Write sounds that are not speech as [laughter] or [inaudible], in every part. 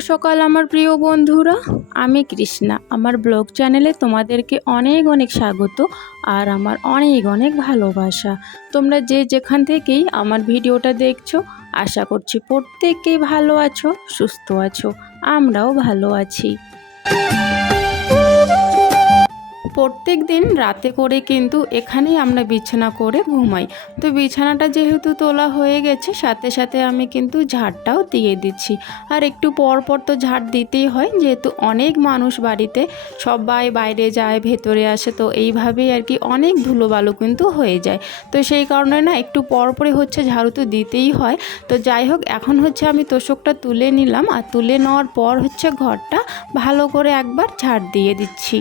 সকাল আমার প্রিয় বন্ধুরা। আমি কৃষ্ণা। আমার ব্লগ চ্যানেলে তোমাদেরকে অনেক অনেক স্বাগত আর আমার অনেক অনেক ভালোবাসা। তোমরা যে যেখান থেকেই আমার ভিডিওটা দেখছ, আশা করছি প্রত্যেকেই ভালো আছো, সুস্থ আছো, আমরাও ভালো আছি। প্রত্যেক দিন রাতে করে কিন্তু এখানেই আমরা বিছানা করে ঘুমাই। তো বিছানাটা যেহেতু তোলা হয়ে গেছে, সাথে সাথে আমি কিন্তু ঝাড়টাও দিয়ে দিচ্ছি। আর একটু পর পর তো ঝাড় দিতেই হয়, যেহেতু অনেক মানুষ বাড়িতে সবাই বাইরে যায়, ভেতরে আসে, তো এইভাবেই আর কি অনেক ধুলো বালু কিন্তু হয়ে যায়। তো সেই কারণে না একটু পর পরই হচ্ছে ঝাড়ু তো দিতেই হয়। তো যাই হোক, এখন হচ্ছে আমি তোষকটা তুলে নিলাম। আর তুলে নেওয়ার পর হচ্ছে ঘরটা ভালো করে একবার ঝাড় দিয়ে দিচ্ছি।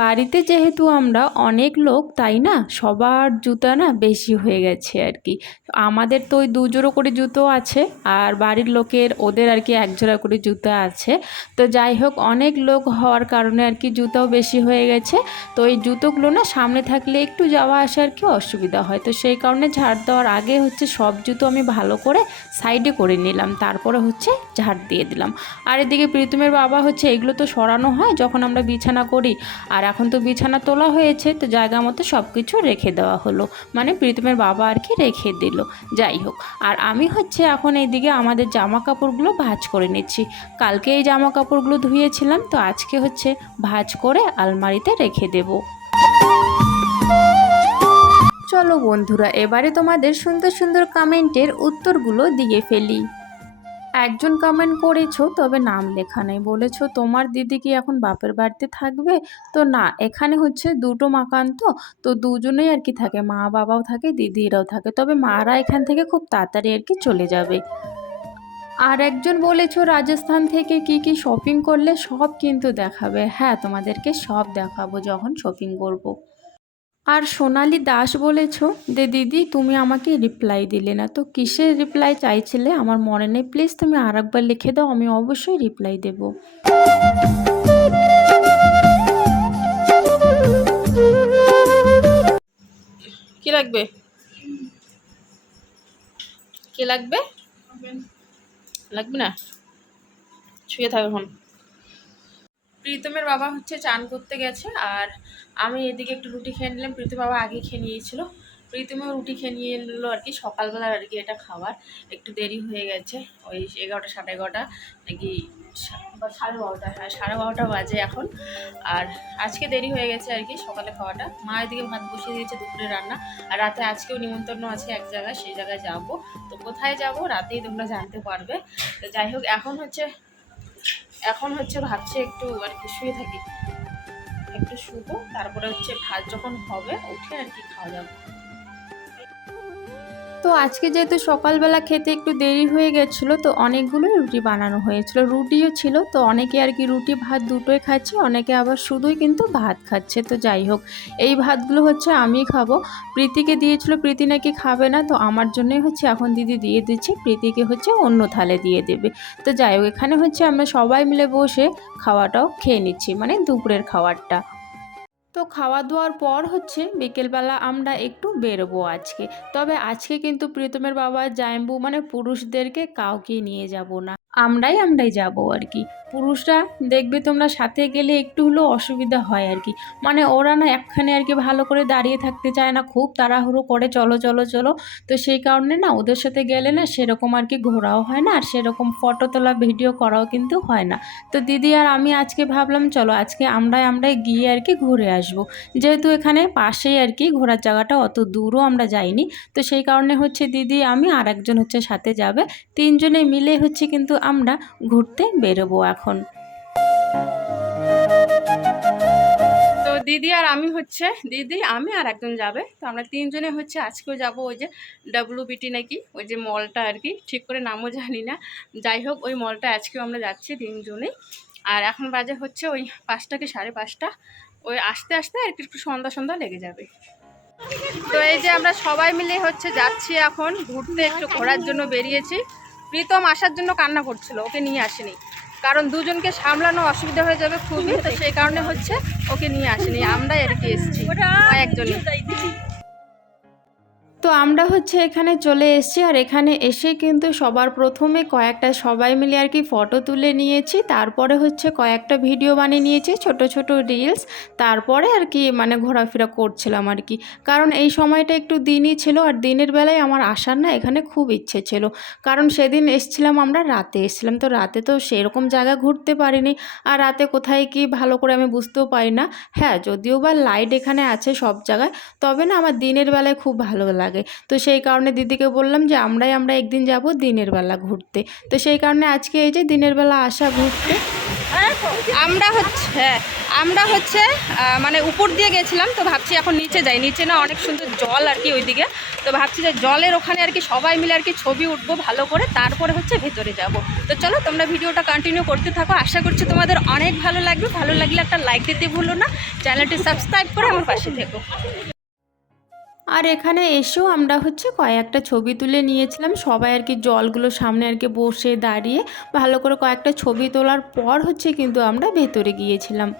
বাড়িতে যেহেতু আমরা অনেক লোক, তাই না? সবার জুতা না বেশি হয়ে গেছে আর কি। আমাদের তো ওই দুজোড়ো করে জুতো আছে আর বাড়ির লোকের, ওদের আর কি এক জোড়া করে জুতো আছে। তো যাই হোক, অনেক লোক হওয়ার কারণে আর কি জুতাও বেশি হয়ে গেছে। তো এই জুতোগুলো না সামনে থাকলে একটু যাওয়া আসা আর কি অসুবিধা হয়। তো সেই কারণে ঝাড় দেওয়ার আগে হচ্ছে সব জুতো আমি ভালো করে সাইডে করে নিলাম। তারপরে হচ্ছে ঝাড় দিয়ে দিলাম। আর এদিকে প্রীতমের বাবা হচ্ছে এগুলো তো সরানো হয় যখন আমরা বিছানা করি। আর এখন তো বিছানা তোলা হয়েছে, তো জায়গা মতো সব কিছু রেখে দেওয়া হলো। মানে প্রীতমের বাবা আর কি রেখে দিল। যাই হোক, আর আমি হচ্ছে এখন এইদিকে আমাদের জামা কাপড়গুলো ভাঁজ করে নিচ্ছি। কালকে এই জামা কাপড়গুলো ধুয়েছিলাম, তো আজকে হচ্ছে ভাঁজ করে আলমারিতে রেখে দেবো। চলো বন্ধুরা, এবারে তোমাদের সুন্দর সুন্দর কমেন্টের উত্তরগুলো দিয়ে ফেলি। একজন কমেন্ট করেছ, তবে নাম লেখা নেই। বলেছ, তোমার দিদি কি এখন বাপের বাড়িতে থাকবে? তো না, এখানে হচ্ছে দুটো মাকান্ত তো দুজনেই আর কি থাকে। মা বাবাও থাকে, দিদিরাও থাকে। তবে মারা এখান থেকে খুব তাড়াতাড়ি আর কি চলে যাবে। আর একজন বলেছ, রাজস্থান থেকে কি কি শপিং করলে সব কিন্তু দেখাবে? হ্যাঁ তোমাদেরকে সব দেখাবো, যখন শপিং করব। আর সোনালি দাস বলেছ দে দিদি তুমি আমাকে রিপ্লাই দিলে না। তো কিসের রিপ্লাই চাইছিলে? আমার মনে নেই। প্লিজ তুমি আরেকবার লিখে দাও আমি অবশ্যই রিপ্লাই দেব। কি লাগবে? কি লাগবে? লাগবে না? শুয়ে থাক এখন। প্রীতমের বাবা হচ্ছে চান করতে গেছে আর আমি এদিকে একটু রুটি খেয়ে নিলাম। প্রীতম বাবা আগে খেয়ে নিয়েছিল। প্রীতমেও রুটি খেয়ে নিয়ে নিলো আর কি। সকালবেলার আর কি এটা খাবার একটু দেরি হয়ে গেছে। ওই এগারোটা, সাড়ে এগারোটা নাকি সাড়ে বারোটা হ্যাঁ সাড়ে বারোটা বাজে এখন। আর আজকে দেরি হয়ে গেছে আর কি সকালে খাওয়াটা। মা এদিকে ভাত বসিয়ে দিয়েছে দুপুরে রান্না। আর রাতে আজকেও নিমন্ত্রণ আছে এক জায়গায়, সেই জায়গায় যাব। তো কোথায় যাব? রাতেই তোমরা জানতে পারবে। তো যাই হোক, এখন হচ্ছে এখন হচ্ছে ভাবছি একটু আর কি শুয়ে থাকি। একটু শুবো, তারপরে হচ্ছে ভাত যখন হবে, উঠে আর কি খাওয়া যাবে তো আজকে যেহেতু সকালবেলা খেতে একটু দেরি হয়ে গেছিল, তো অনেকগুলো রুটি বানানো হয়েছিল। রুটিও ছিল, তো অনেকে আর কি রুটি, ভাত দুটোই খাচ্ছে, অনেকে আবার শুধুই কিন্তু ভাত খাচ্ছে। তো যাই হোক, এই ভাতগুলো হচ্ছে আমি খাব। প্রীতিকে দিয়েছিল, প্রীতি নাকি খাবে না, তো আমার জন্যই হচ্ছে এখন দিদি দিয়ে দিচ্ছে, প্রীতিকে হচ্ছে অন্য থালে দিয়ে দেবে। তো যাই হোক, এখানে হচ্ছে আমরা সবাই মিলে বসে খাওয়াটাও খেয়ে নিচ্ছি মানে দুপুরের খাবারটা তো খাওয়া দাওয়ার পর হচ্ছে বিকেলবেলা আমরা একটু বেরোবো আজকে। তবে আজকে কিন্তু প্রীতমের বাবা জায়ম্বু মানে পুরুষদেরকে কাউকে নিয়ে যাব না। আমরাই আমরাই যাব আর কি। পুরুষরা দেখবে তোমরা সাথে গেলে একটু হলেও অসুবিধা হয় আর কি। মানে ওরা না একখানে আর কি ভালো করে দাঁড়িয়ে থাকতে চায় না, খুব তাড়াহুড়ো করে, চলো চলো চলো। তো সেই কারণে না ওদের সাথে গেলে না সেরকম আর কি ঘোরাও হয় না, আর সেরকম ফটো তোলা, ভিডিও করাও কিন্তু হয় না। তো দিদি আর আমি আজকে ভাবলাম, চলো আজকে আমরাই আমরাই গিয়ে আর কি ঘুরে আসব। যেহেতু এখানে পাশেই আর কি ঘোরার জায়গাটা অত দূরও আমরা যাইনি। তো সেই কারণে হচ্ছে দিদি, আমি আর একজন হচ্ছে সাথে যাবে। তিনজনে মিলে হচ্ছে কিন্তু আমরা ঘুরতে বেরোবো এখন। তো দিদি আর আমি হচ্ছে, দিদি, আমি আর একজন যাবে। তো আমরা তিনজনে হচ্ছে আজকেও যাব ওই যে ডাব্লিউবিটি নাকি, ওই যে মলটা আর কি। ঠিক করে নামও জানি না। যাই হোক, ওই মলটা আজকেও আমরা যাচ্ছি তিনজনেই আর এখন বাজে হচ্ছে ওই পাঁচটা কি সাড়ে পাঁচটা। ওই আসতে আসতে আর একটু সন্ধ্যা সন্ধ্যা লেগে যাবে। তো এই যে আমরা সবাই মিলে হচ্ছে যাচ্ছি এখন, ঘুরতে একটু ঘোরার জন্য বেরিয়েছি। প্রীতম আসার জন্য কান্না করছিল ওকে নিয়ে আসেনি। কারণ দুজনকে সামলানো অসুবিধা হয়ে যাবে খুবই তো সেই কারণে হচ্ছে ওকে নিয়ে আসেনি। আমরা আর কি এসেছি কয়েকজনই। তো আমরা হচ্ছে এখানে চলে এসেছি আর এখানে এসে কিন্তু সবার প্রথমে কয়েকটা সবাই মিলে আর কি ফটো তুলে নিয়েছি। তারপরে হচ্ছে কয়েকটা ভিডিও বানিয়ে নিয়েছি, ছোট ছোট রিলস তারপরে আর কি মানে ঘোরাফেরা করছিলাম আর কি। কারণ এই সময়টা একটু দিনই ছিল আর দিনের বেলায় আমার আসার না এখানে খুব ইচ্ছে ছিল। কারণ সেদিন এসছিলাম আমরা, রাতে এসছিলাম। তো রাতে তো সেরকম জায়গা ঘুরতে পারিনি আর রাতে কোথায় কি ভালো করে আমি বুঝতেও পারি না। হ্যাঁ যদিও বা লাইট এখানে আছে সব জায়গায়, তবে না আমার দিনের বেলায় খুব ভালো লাগে। তো সেই কারণে দিদিকে বললাম যে আমরাই আমরা একদিন যাব দিনের বেলা ঘুরতে। তো সেই কারণে আজকে এই যে দিনের বেলা আসা ঘুরতে। আমরা হচ্ছে হ্যাঁ, আমরা হচ্ছে মানে উপর দিয়ে গেছিলাম তো ভাবছি এখন নিচে যাই। নিচে না অনেক সুন্দর জল আর কি ওইদিকে। তো ভাবছি যে জলের ওখানে আর কি সবাই মিলে আর কি ছবি উঠবো ভালো করে তারপরে হচ্ছে ভেতরে যাব। তো চলো তোমরা ভিডিওটা কন্টিনিউ করতে থাকো। আশা করছি তোমাদের অনেক ভালো লাগবে। ভালো লাগলে একটা লাইক দিতে ভুলো না। চ্যানেলটি সাবস্ক্রাইব করে আমার পাশে থেকো। আর এখানে এসেও আমরা হচ্ছে কয়েকটা ছবি তুলে নিয়েছিলাম। সবাই আর কি জলগুলো সামনে আর কি বসে দাঁড়িয়ে ভালো করে কয়েকটা ছবি তোলার পর হচ্ছে কিন্তু আমরা ভেতরে গিয়েছিলাম।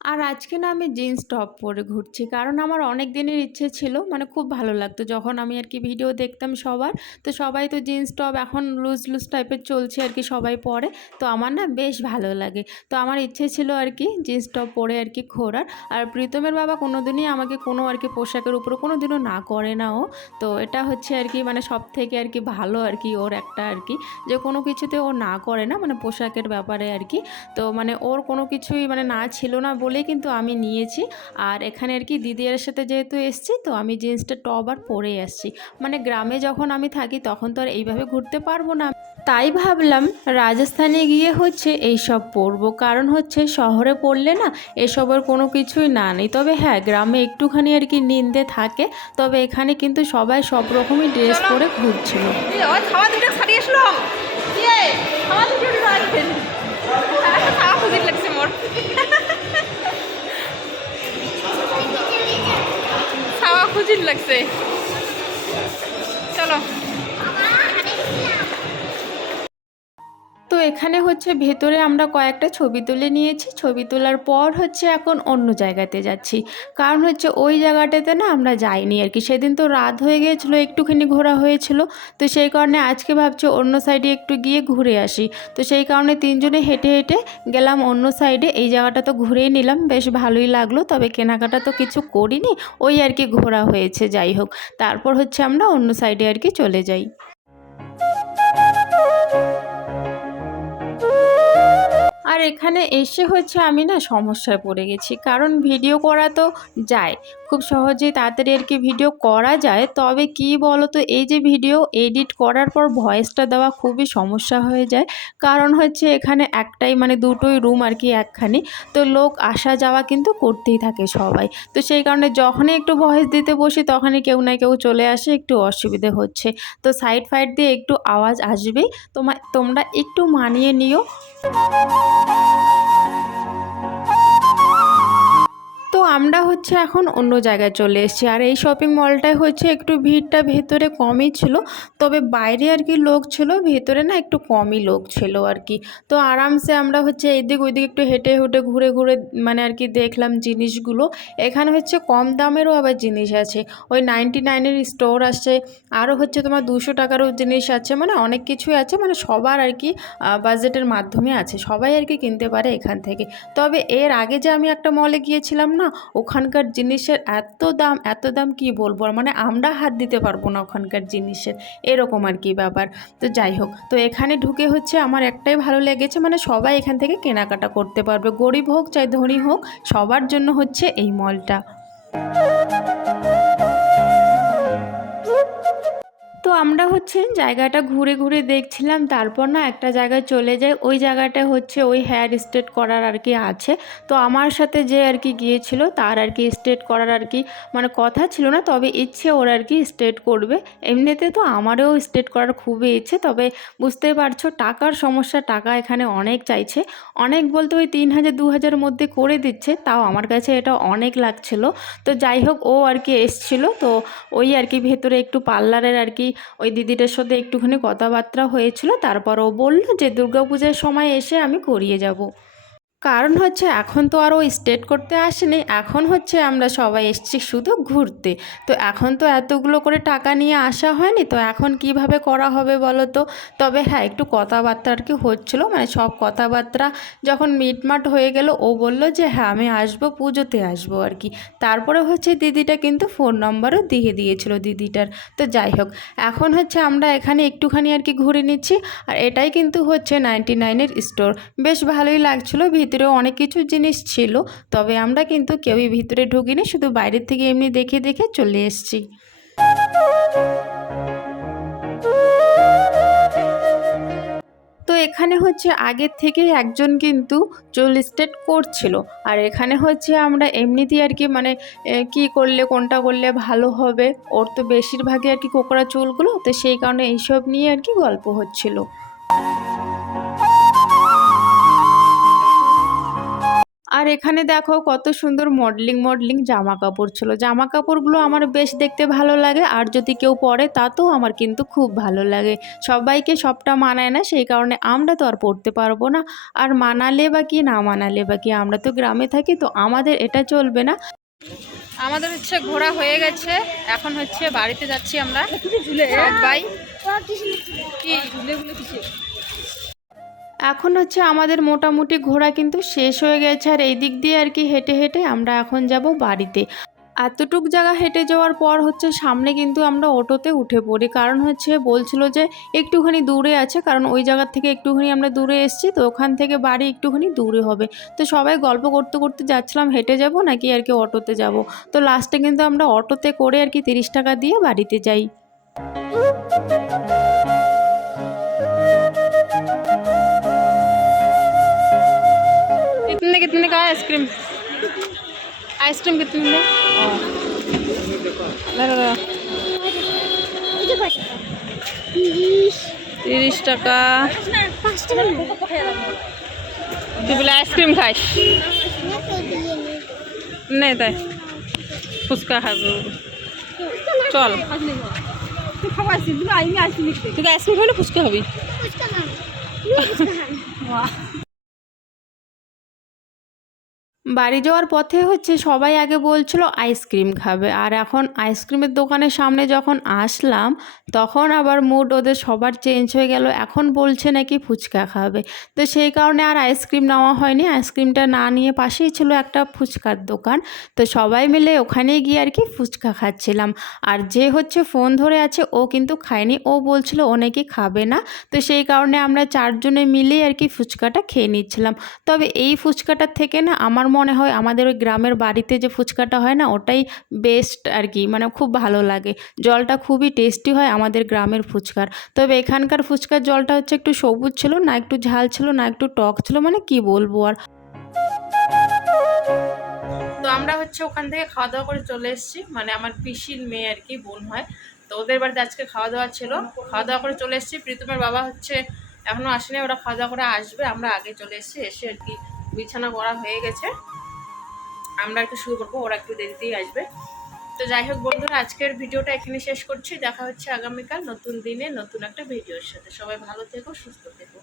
আর আজকে না আমি জিন্স টপ পরে ঘুরছি। কারণ আমার অনেক দিনের ইচ্ছে ছিল মানে খুব ভালো লাগতো। যখন আমি আর কি ভিডিও দেখতাম সবার, তো সবাই তো জিন্স টপ এখন লুজ লুজ টাইপের চলছে আর কি সবাই পরে। তো আমার না বেশ ভালো লাগে। তো আমার ইচ্ছে ছিল আর কি জিন্স টপ পরে আর কি ঘোরার। আর প্রীতমের বাবা কোনো দিনই আমাকে কোনো আর কি পোশাকের উপরে কোনো দিনও না করে না ও। তো এটা হচ্ছে আর কি মানে সব থেকে আর কি ভালো আর কি ওর একটা আর কি। যে কোনো কিছুতে ও না করে না মানে পোশাকের ব্যাপারে আর কি। তো মানে ওর কোনো কিছুই মানে না ছিল না বলেই কিন্তু আমি নিয়েছি। আর এখানে আর কি দিদির সাথে যেহেতু এসছি তো আমি জিন্সটা টপ আর পরে এসছি মানে গ্রামে যখন আমি থাকি তখন তো আর এইভাবে ঘুরতে পারব না। তাই ভাবলাম রাজস্থানে গিয়ে হচ্ছে এই সব পরবো। কারণ হচ্ছে শহরে পড়লে না এসবের কোনো কিছুই না নেই। তবে হ্যাঁ গ্রামে একটুখানি আর কি নিন্দে থাকে। তবে এখানে কিন্তু সবাই সব রকমই ড্রেস পরে ঘুরছিল। খাওয়া দুটো ছাড়িয়ে খুঁজে লাগছে মোর খাওয়া খুঁজির লাগছে চলো এখানে হচ্ছে ভেতরে আমরা কয়েকটা ছবি তুলে নিয়েছি। ছবি তোলার পর হচ্ছে এখন অন্য জায়গাতে যাচ্ছি। কারণ হচ্ছে ওই জায়গাটাতে না আমরা যাইনি আর কি। সেদিন তো রাত হয়ে গিয়েছিল, একটুখানি ঘোরা হয়েছিল। তো সেই কারণে আজকে ভাবছি অন্য সাইডে একটু গিয়ে ঘুরে আসি। তো সেই কারণে তিনজনে হেঁটে হেঁটে গেলাম অন্য সাইডে। এই জায়গাটা তো ঘুরেই নিলাম, বেশ ভালোই লাগল। তবে কেনাকাটা তো কিছু করিনি, ওই আর কি ঘোরা হয়েছে, যাই হোক। তারপর হচ্ছে আমরা অন্য সাইডে আর কি চলে যাই। আর এখানে এসে হচ্ছে আমি না সমস্যায় পড়ে গেছি। কারণ ভিডিও করা তো যায়। খুব সহজেই তাড়াতাড়ি আর কি ভিডিও করা যায়। তবে কি বলো তো এই যে ভিডিও এডিট করার পর ভয়েসটা দেওয়া খুবই সমস্যা হয়ে যায়। কারণ হচ্ছে এখানে একটাই মানে দুটোই রুম আর কি একখানি। তো লোক আসা যাওয়া কিন্তু করতেই থাকে সবাই। তো সেই কারণে যখনই একটু ভয়েস দিতে বসি, তখনই কেউ না কেউ চলে আসে, একটু অসুবিধে হচ্ছে। তো সাইড ফাইড দিয়ে একটু আওয়াজ আসবেই। তোমার তোমরা একটু মানিয়ে নিও। Thank you. আমরা হচ্ছে এখন অন্য জায়গায় চলে এসেছি। আর এই শপিং মলটায় হচ্ছে একটু ভিড়টা ভেতরে কমই ছিল, তবে বাইরে আর কি লোক ছিল, ভেতরে না একটু কমই লোক ছিল আর কি। তো আরামসে আমরা হচ্ছে এদিক ওইদিক একটু হেঁটে হেঁটে ঘুরে ঘুরে মানে আর কি দেখলাম জিনিসগুলো। এখানে হচ্ছে কম দামেরও আবার জিনিস আছে। ওই নাইনটি নাইনের স্টোর আছে আরও হচ্ছে তোমার দুশো টাকারও জিনিস আছে মানে অনেক কিছুই আছে মানে সবার আর কি বাজেটের মাধ্যমে আছে, সবাই আর কি কিনতে পারে এখান থেকে। তবে এর আগে যে আমি একটা মলে গিয়েছিলাম না ওখানকার জিনিসের এত দাম এত দাম কি বলব? মানে আমরা হাত দিতে পারব না ওখানকার জিনিসের। এরকম আর কি ব্যাপার। তো যাই হোক, তো এখানে ঢুকে হচ্ছে আমার একটাই ভালো লেগেছে মানে সবাই এখান থেকে কেনাকাটা করতে পারবে। গরিব হোক চাই ধনী হোক, সবার জন্য হচ্ছে এই মলটা আমরা হচ্ছে জায়গাটা ঘুরে ঘুরে দেখছিলাম, তারপর না একটা জায়গায় চলে যাই। ওই জায়গাটা হচ্ছে ওই হেয়ার স্ট্রেট করার আর কি আছে। তো আমার সাথে যে আর কি গিয়েছিল, তার আর কি স্ট্রেট করার আর কি মানে কথা ছিল না, তবে ইচ্ছে ওর আর কি স্ট্রেট করবে। এমনিতে তো আমারও স্ট্রেট করার খুবই ইচ্ছে, তবে বুঝতেই পারছ টাকার সমস্যা, টাকা এখানে অনেক চাইছে। অনেক বলতে ওই তিন হাজার, দু হাজারের মধ্যে করে দিচ্ছে, তাও আমার কাছে এটা অনেক লাগছিল। তো যাই হোক, ও আর কি এসছিল, তো ওই আর কি ভেতরে একটু পার্লারের আর কি ওই দিদিটার সাথে একটুখানি কথাবার্তা হয়েছিল, তারপর ও বলল যে দুর্গাপূজার সময় এসে আমি করিয়ে যাব। কারণ হচ্ছে এখন তো আর ও স্টেট করতে আসেনি, এখন হচ্ছে আমরা সবাই এসেছি শুধু ঘুরতে। তো এখন তো এতগুলো করে টাকা নিয়ে আসা হয়নি, তো এখন কীভাবে করা হবে বলো তো? তবে হ্যাঁ একটু কথাবার্তা আর কি হচ্ছিল মানে সব কথাবার্তা যখন মিটমাট হয়ে গেল, ও বলল যে হ্যাঁ আমি আসব, পুজোতে আসব আর কি। তারপরে হচ্ছে দিদিটা কিন্তু ফোন নম্বরও দিয়ে দিয়েছিল দিদিটার। তো যাই হোক, এখন হচ্ছে আমরা এখানে একটুখানি আর কি ঘুরে নিচ্ছি, আর এটাই কিন্তু হচ্ছে নাইনটি নাইনের স্টোর। বেশ ভালোই লাগছিল ভিতরেও অনেক কিছু জিনিস ছিল, তবে আমরা কিন্তু কেউই ভিতরে ঢুকিনি, শুধু বাইরের থেকে এমনি দেখে দেখে চলে এসেছি। তো এখানে হচ্ছে আগের থেকে একজন কিন্তু চুল স্টেট করছিল, আর এখানে হচ্ছে আমরা এমনিতেই আর কি মানে কি করলে কোনটা করলে ভালো হবে, ওর তো বেশিরভাগই আর কি কোকড়া চুলগুলো, তো সেই কারণে এইসব নিয়ে আর কি গল্প হচ্ছিল। আর এখানে দেখো কত সুন্দর মডেলিং মডেলিং জামা কাপড় ছিল। জামা কাপড়গুলো আমার বেশ দেখতে ভালো লাগে আর যদি কেউ পরে তাতেও আমার কিন্তু খুব ভালো লাগে। সবাইকে সবটা মানায় না সেই কারণে আমরা তো আর পড়তে পারব না। আর মানালে বা কি না মানালে বা কি আমরা তো গ্রামে থাকি তো আমাদের এটা চলবে না। আমাদের হচ্ছে ঘোরা হয়ে গেছে এখন হচ্ছে বাড়িতে যাচ্ছি আমরা। সবাই কি এখন হচ্ছে আমাদের মোটামুটি ঘোরা কিন্তু শেষ হয়ে গেছে, আর এই দিক দিয়ে আর কি হেঁটে হেঁটে আমরা এখন যাব বাড়িতে। এতটুক জায়গা হেঁটে যাওয়ার পর হচ্ছে সামনে কিন্তু আমরা অটোতে উঠে পড়ি, কারণ হচ্ছে বলছিল যে একটুখানি দূরে আছে, কারণ ওই জায়গার থেকে একটুখানি আমরা দূরে এসেছি, তো ওখান থেকে বাড়ি একটুখানি দূরে হবে। তো সবাই গল্প করতে করতে যাচ্ছিলাম, হেঁটে যাব নাকি আর কি অটোতে যাব? তো লাস্টে কিন্তু আমরা অটোতে করে আর কি তিরিশ টাকা দিয়ে বাড়িতে যাই। कितने कितने का आइसक्रीम आइसक्रीम कितने में ला, ला, ला। তিরিশ টাকা তুই বলে আইসক্রিম খাইস নেই তাই ফুচকা খাবো চল তুই আইসক্রিম খাবি না ফুচকা খাবি [laughs] বাড়ি যাওয়ার পথে হচ্ছে সবাই আগে বলছিল আইসক্রিম খাবে। আর এখন আইসক্রিমের দোকানের সামনে যখন আসলাম, তখন আবার মুড ওদের সবার চেঞ্জ হয়ে গেল। এখন বলছে নাকি ফুচকা খাবে। তো সেই কারণে আর আইসক্রিম নেওয়া হয়নি। আইসক্রিমটা না নিয়ে পাশেই ছিল একটা ফুচকার দোকান। তো সবাই মিলে ওখানে গিয়ে আর কি ফুচকা খাচ্ছিলাম। আর যে হচ্ছে ফোন ধরে আছে, ও কিন্তু খায়নি। ও বলছিল ও নাকি খাবে না। তো সেই কারণে আমরা চারজনে মিলে আর কি ফুচকাটা খেয়ে নিচ্ছিলাম। তবে এই ফুচকাটার থেকে না আমার মনে হয় আমাদের ওই গ্রামের বাড়িতে যে ফুচকাটা হয় না, ওটাই বেস্ট আর কি মানে খুব ভালো লাগে। জলটা খুবই টেস্টি হয় আমাদের গ্রামের ফুচকার। তবে এখানকার ফুচকার জলটা হচ্ছে একটু সবুজ ছিল, না একটু ঝাল ছিল, না একটু টক ছিল মানে কি বলব আর। তো আমরা হচ্ছে ওখান থেকে খাওয়া দাওয়া করে চলে এসেছি মানে আমার পিসির মেয়ে আর কি, বোন হয়। তো ওদের বাড়িতে আজকে খাওয়া দাওয়া ছিল। খাওয়া দাওয়া করে চলে এসেছি। প্রীতমের বাবা হচ্ছে এখনও আসেনি, ওরা খাওয়া দাওয়া করে আসবে, আমরা আগে চলে এসেছি, এসে আর কি বিছানা করা হয়ে গেছে। আমরা একটু শুরু করব ওরা একটু দেরিতেই আসবে। তো যাই হোক বন্ধুরা, আজকের ভিডিওটা এখানে শেষ করছি। দেখা হচ্ছে আগামীকাল নতুন দিনে নতুন একটা ভিডিওর সাথে। সবাই ভালো থেকো, সুস্থ থেকো।